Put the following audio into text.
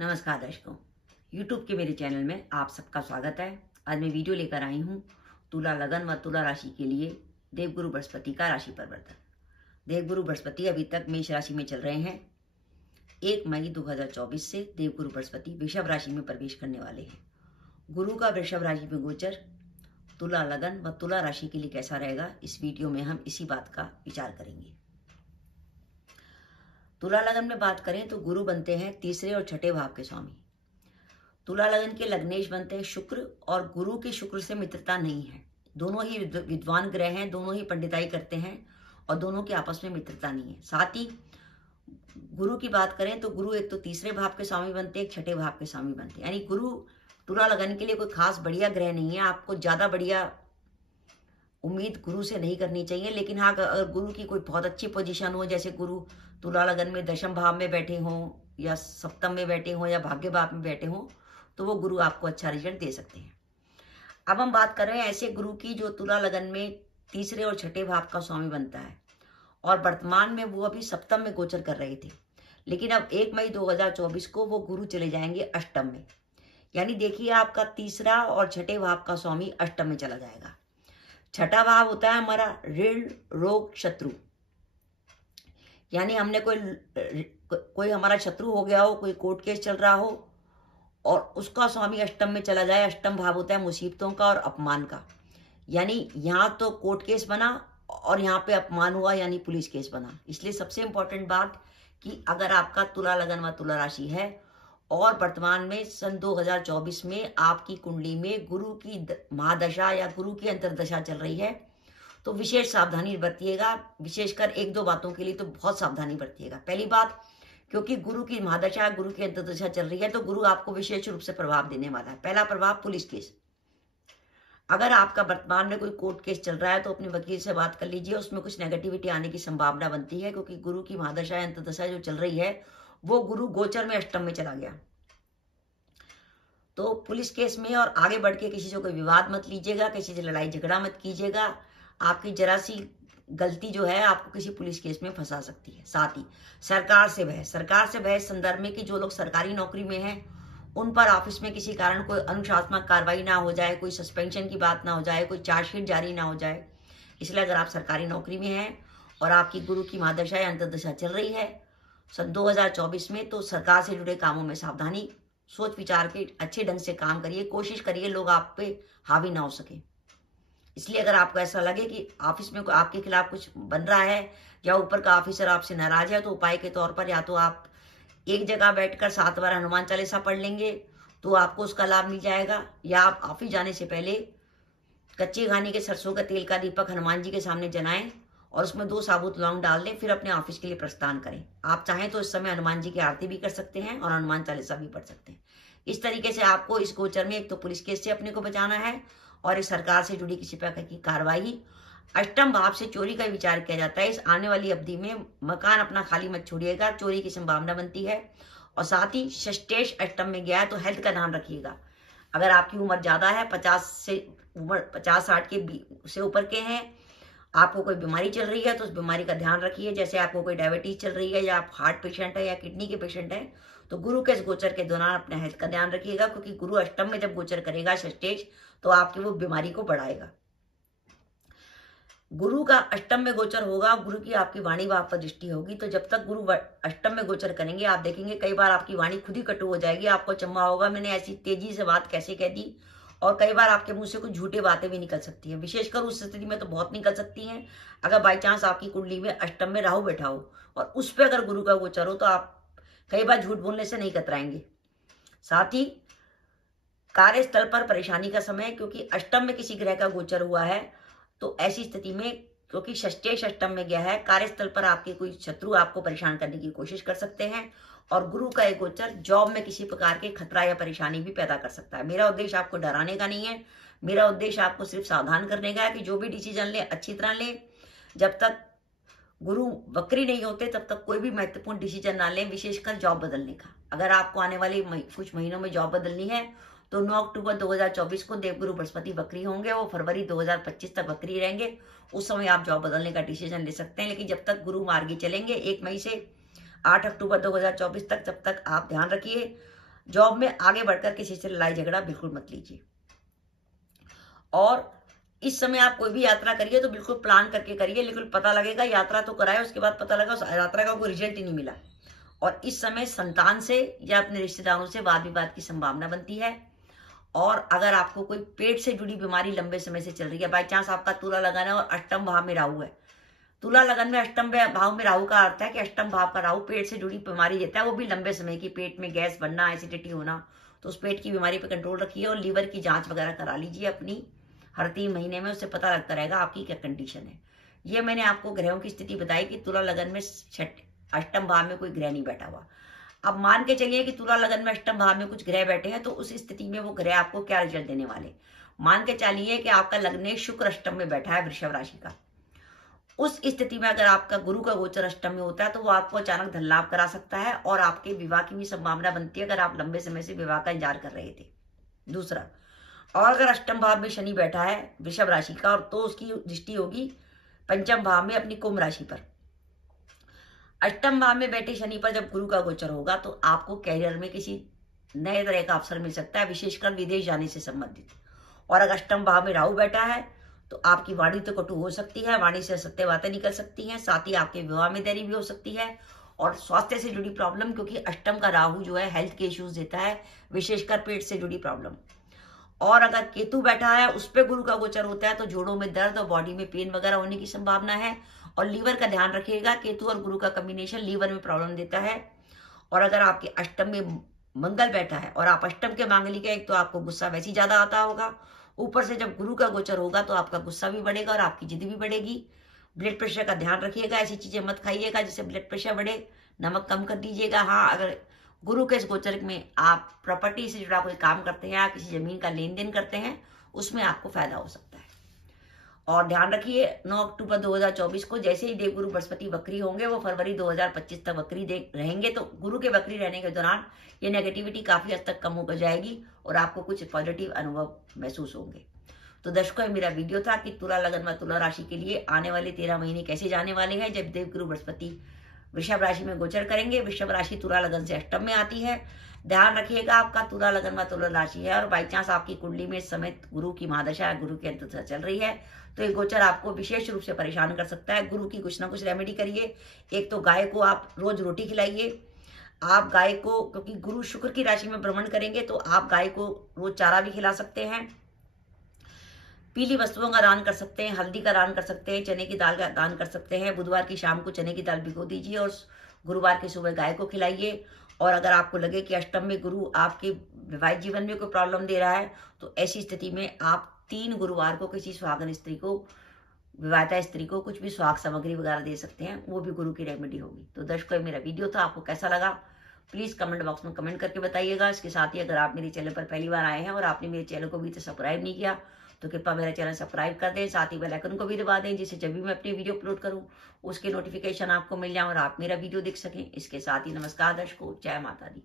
नमस्कार दर्शकों, YouTube के मेरे चैनल में आप सबका स्वागत है। आज मैं वीडियो लेकर आई हूँ तुला लगन व तुला राशि के लिए देवगुरु बृहस्पति का राशि परिवर्तन। देवगुरु बृहस्पति अभी तक मेष राशि में चल रहे हैं। 1 मई 2024 से देवगुरु बृहस्पति वृषभ राशि में प्रवेश करने वाले हैं। गुरु का वृषभ राशि में गोचर तुला लगन व तुला राशि के लिए कैसा रहेगा, इस वीडियो में हम इसी बात का विचार करेंगे। तुला लगन में बात करें तो गुरु बनते हैं तीसरे और छठे भाव के स्वामी। तुला लगन के लग्नेश बनते हैं शुक्र, और गुरु के शुक्र से मित्रता नहीं है। दोनों ही विद्वान ग्रह हैं, दोनों ही पंडिताई करते हैं और दोनों के आपस में मित्रता नहीं है। साथ ही गुरु की बात करें तो गुरु एक तो तीसरे भाव के स्वामी बनते हैं, एक छठे भाव के स्वामी बनते हैं। यानी गुरु तुला लगन के लिए कोई खास बढ़िया ग्रह नहीं है। आपको ज्यादा बढ़िया उम्मीद गुरु से नहीं करनी चाहिए। लेकिन हाँ, अगर गुरु की कोई बहुत अच्छी पोजीशन हो, जैसे गुरु तुला लगन में दशम भाव में बैठे हों या सप्तम में बैठे हों या भाग्य भाव में बैठे हों, तो वो गुरु आपको अच्छा रिजल्ट दे सकते हैं। अब हम बात कर रहे हैं ऐसे गुरु की जो तुला लगन में तीसरे और छठे भाव का स्वामी बनता है, और वर्तमान में वो अभी सप्तम में गोचर कर रहे थे। लेकिन अब 1 मई 2024 को वो गुरु चले जाएंगे अष्टम में। यानी देखिए, आपका तीसरा और छठे भाव का स्वामी अष्टम में चला जाएगा। छठा भाव होता है हमारा ऋण रोग शत्रु। यानी हमने कोई हमारा शत्रु हो गया हो, कोई कोर्ट केस चल रहा हो और उसका स्वामी अष्टम में चला जाए। अष्टम भाव होता है मुसीबतों का और अपमान का। यानी यहाँ तो कोर्ट केस बना और यहाँ पे अपमान हुआ, यानी पुलिस केस बना। इसलिए सबसे इंपॉर्टेंट बात कि अगर आपका तुला लगन व तुला राशि है और वर्तमान में सन 2024 में आपकी कुंडली में गुरु की महादशा या गुरु की अंतर्दशा चल रही है, तो विशेष सावधानी बरतिएगा। विशेषकर 1-2 बातों के लिए तो बहुत सावधानी बरतिएगा। पहली बात, क्योंकि गुरु की महादशा गुरु की अंतर्दशा चल रही है, तो गुरु आपको विशेष रूप से प्रभाव देने वाला है। पहला प्रभाव पुलिस केस। अगर आपका वर्तमान में कोई कोर्ट केस चल रहा है तो अपने वकील से बात कर लीजिए। उसमें कुछ नेगेटिविटी आने की संभावना बनती है, क्योंकि गुरु की महादशा अंतर्दशा जो चल रही है वो गुरु गोचर में अष्टम में चला गया। तो पुलिस केस में और आगे बढ़ के किसी से कोई विवाद मत लीजिएगा, किसी से लड़ाई झगड़ा मत कीजिएगा। आपकी जरा सी गलती जो है आपको किसी पुलिस केस में फंसा सकती है। साथ ही सरकार से बहस संदर्भ में कि जो लोग सरकारी नौकरी में हैं उन पर ऑफिस में किसी कारण कोई अनुशासनात्मक कार्रवाई ना हो जाए, कोई सस्पेंशन की बात ना हो जाए, कोई चार्जशीट जारी ना हो जाए। इसलिए अगर आप सरकारी नौकरी में हैं और आपकी गुरु की महादशा या अंतर्दशा चल रही है सन 2024 में, तो सरकार से जुड़े कामों में सावधानी, सोच विचार के अच्छे ढंग से काम करिए। कोशिश करिए लोग आप पे हावी ना हो सके। इसलिए अगर आपको ऐसा लगे कि ऑफिस में आपके खिलाफ कुछ बन रहा है या ऊपर का ऑफिसर आपसे नाराज है, तो उपाय के तौर पर या तो आप एक जगह बैठकर 7 बार हनुमान चालीसा पढ़ लेंगे तो आपको उसका लाभ मिल जाएगा, या आप ऑफिस जाने से पहले कच्चे घानी के सरसों का तेल का दीपक हनुमान जी के सामने जलाएं और उसमें 2 साबुत लौंग डाल दें, फिर अपने ऑफिस के लिए प्रस्थान करें। आप चाहें तो इस समय हनुमान जी की आरती भी कर सकते हैं और हनुमान चालीसा भी पढ़ सकते हैं। इस तरीके से आपको इस गोचर में एक तो पुलिस केस से अपने को बचाना है और इस सरकार से जुड़ी किसी प्रकार की कार्रवाई। अष्टम भाव से चोरी का विचार किया जाता है। इस आने वाली अवधि में मकान अपना खाली मत छोड़िएगा, चोरी की संभावना बनती है। और साथ ही षष्टेश अष्टम में गया है तो हेल्थ का ध्यान रखिएगा। अगर आपकी उम्र ज्यादा है, 50-60 के से ऊपर के हैं, आपको कोई बीमारी चल रही है तो उस बीमारी का ध्यान रखिए। जैसे आपको कोई डायबिटीज चल रही है या आप हार्ट पेशेंट है या किडनी के पेशेंट है, तो गुरु के इस गोचर के दौरान अपने हेल्थ का ध्यान रखिएगा, क्योंकि गुरु अष्टम में जब गोचर करेगा षष्टेश, तो आपकी वो बीमारी को बढ़ाएगा। गुरु का अष्टम में गोचर होगा, गुरु की आपकी वाणी भाव पर दृष्टि होगी, तो जब तक गुरु अष्टम में गोचर करेंगे आप देखेंगे कई बार आपकी वाणी खुद ही कटु हो जाएगी। आपको अचंभा होगा, मैंने ऐसी तेजी से बात कैसे कह दी। और कई बार आपके मुंह से कुछ झूठी बातें भी निकल सकती हैं। विशेषकर उस स्थिति में तो बहुत निकल सकती हैं अगर बाई चांस आपकी कुंडली में अष्टम में राहु बैठा हो और उस पर अगर गुरु का गोचर हो, तो आप कई बार झूठ बोलने से नहीं कतराएंगे। साथ ही कार्यस्थल पर परेशानी का समय, क्योंकि अष्टम में किसी ग्रह का गोचर हुआ है, तो ऐसी स्थिति में क्योंकि षष्टेश अष्टम में गया है, कार्यस्थल पर आपके कोई शत्रु आपको परेशान करने की कोशिश कर सकते हैं। और गुरु का एक गोचर जॉब में किसी प्रकार के खतरा या परेशानी भी पैदा कर सकता है। मेरा उद्देश्य आपको डराने का नहीं है, मेरा उद्देश्य आपको सिर्फ सावधान करने का है कि जो भी डिसीजन ले अच्छी तरह ले। जब तक गुरु वक्री नहीं होते तब तक कोई भी महत्वपूर्ण डिसीजन ना लें, विशेषकर जॉब बदलने का। अगर आपको आने वाले कुछ महीनों में जॉब बदलनी है तो 9 अक्टूबर 2024 को देवगुरु बृहस्पति वक्री होंगे, वो फरवरी 2025 तक वक्री रहेंगे। उस समय आप जॉब बदलने का डिसीजन ले सकते हैं। लेकिन जब तक गुरु मार्गी चलेंगे 1 मई से 8 अक्टूबर 2024 तक, जब तक आप ध्यान रखिए जॉब में आगे बढ़कर किसी से लड़ाई झगड़ा बिल्कुल मत लीजिए। और इस समय आप कोई भी यात्रा करिए तो बिल्कुल प्लान करके करिए, लेकिन पता लगेगा यात्रा तो कराए, उसके बाद पता लगा उस यात्रा का कोई रिजल्ट ही नहीं मिला। और इस समय संतान से या अपने रिश्तेदारों से वाद विवाद की संभावना बनती है। और अगर आपको कोई पेट से जुड़ी बीमारी लंबे समय से चल रही है, बाई चांस आपका तुला लगन है और अष्टम भाव में राहु है। तुला लगन में अष्टम भाव में राहु का अर्थ है कि अष्टम भाव का राहु पेट से जुड़ी बीमारी देता है, वो भी लंबे समय की, पेट में गैस बनना, एसिडिटी होना। तो उस पेट की बीमारी पर कंट्रोल रखिए और लीवर की जांच वगैरह करा लीजिए अपनी हर 3 महीने में, उससे पता लगता रहेगा आपकी क्या कंडीशन है। ये मैंने आपको ग्रहों की स्थिति बताई कि तुला लगन में अष्टम भाव में कोई ग्रह नहीं बैठा हुआ। अब मान के चलिए कि तुला लगन में अष्टम भाव में कुछ ग्रह बैठे हैं, तो उस स्थिति में वो ग्रह आपको क्या रिजल्ट देने वाले। मान के चलिए कि आपका लग्नेश शुक्र अष्टम में बैठा है वृषभ राशि का। उस स्थिति में अगर आपका गुरु का गोचर अष्टम में होता है तो वो आपको अचानक धन लाभ करा सकता है और आपके विवाह की भी संभावना बनती है अगर आप लंबे समय से विवाह का इंतजार कर रहे थे। दूसरा, और अगर अष्टम भाव में शनि बैठा है वृषभ राशि का, और तो उसकी दृष्टि होगी पंचम भाव में अपनी कुंभ राशि पर। अष्टम भाव में बैठे शनि पर जब गुरु का गोचर होगा तो आपको कैरियर में किसी नए तरह का अवसर मिल सकता है, विशेषकर विदेश जाने से संबंधित। और अगर अष्टम भाव में राहु बैठा है तो आपकी वाणी तो कटु हो सकती है, वाणी से असत्य बातें निकल सकती हैं, साथ ही आपके विवाह में देरी भी हो सकती है। और स्वास्थ्य से जुड़ी प्रॉब्लम, क्योंकि अष्टम का राहु जो है हेल्थ के इश्यूज देता है, विशेषकर पेट से जुड़ी प्रॉब्लम। और अगर केतु बैठा है उस पर गुरु का गोचर होता है तो जोड़ों में दर्द और बॉडी में पेन वगैरह होने की संभावना है। और लीवर का ध्यान रखिएगा, केतु और गुरु का कॉम्बिनेशन लीवर में प्रॉब्लम देता है। और अगर आपके अष्टम में मंगल बैठा है और आप अष्टम के मांगलिक है, एक तो आपको गुस्सा वैसे ही ज्यादा आता होगा, ऊपर से जब गुरु का गोचर होगा तो आपका गुस्सा भी बढ़ेगा और आपकी जिद भी बढ़ेगी। ब्लड प्रेशर का ध्यान रखिएगा, ऐसी चीजें मत खाइएगा जिससे ब्लड प्रेशर बढ़े, नमक कम कर दीजिएगा। हाँ, अगर गुरु के इस गोचर में आप प्रॉपर्टी से जुड़ा कोई काम करते हैं या किसी जमीन का लेन देन करते हैं, उसमें आपको फायदा हो सकता है। और ध्यान रखिए 9 अक्टूबर 2024 को जैसे ही देवगुरु बृहस्पति वक्री होंगे, वो फरवरी 2025 तक वक्री रहेंगे, तो गुरु के वक्री रहने के दौरान ये नेगेटिविटी काफी हद तक कम हो जाएगी और आपको कुछ पॉजिटिव अनुभव महसूस होंगे। तो दर्शकों, मेरा वीडियो था कि तुला लगन व तुला राशि के लिए आने वाले 13 महीने कैसे जाने वाले हैं जब देवगुरु बृहस्पति वृषभ राशि में गोचर करेंगे। वृषभ राशि तुला लगन से अष्टम में आती है। ध्यान रखिएगा, आपका तुला लगन व तुला राशि है और बाई चांस आपकी कुंडली में इस समय गुरु की महादशा गुरु की अंतर्दशा चल रही है, तो ये गोचर आपको विशेष रूप से परेशान कर सकता है। गुरु की कुछ ना कुछ रेमेडी करिए। एक तो गाय को आप रोज रोटी खिलाइए। आप गाय को, क्योंकि गुरु शुक्र की राशि में भ्रमण करेंगे, तो आप गाय को रोज चारा भी खिला सकते हैं। पीली वस्तुओं का दान कर सकते हैं, हल्दी का दान कर सकते हैं, चने की दाल का दान कर सकते हैं। बुधवार की शाम को चने की दाल भिगो दीजिए और गुरुवार की सुबह गाय को खिलाइए। और अगर आपको लगे कि अष्टम में गुरु आपके वैवाहिक जीवन में कोई प्रॉब्लम दे रहा है, तो ऐसी स्थिति में आप 3 गुरुवार को किसी सुहागन स्त्री को, विवाहिता स्त्री को कुछ भी सुहाग सामग्री वगैरह दे सकते हैं, वो भी गुरु की रेमेडी होगी। तो दर्शकों, मेरा वीडियो था, आपको कैसा लगा प्लीज कमेंट बॉक्स में कमेंट करके बताइएगा। इसके साथ ही अगर आप मेरे चैनल पर पहली बार आए हैं और आपने मेरे चैनल को भी सब्सक्राइब नहीं किया तो कृपया मेरा चैनल सब्सक्राइब कर दें, साथ ही बेल आइकन को भी दबा दें, जिससे जब भी मैं अपनी वीडियो अपलोड करूं उसके नोटिफिकेशन आपको मिल जाए और आप मेरा वीडियो देख सकें। इसके साथ ही नमस्कार दर्शकों, जय माता दी।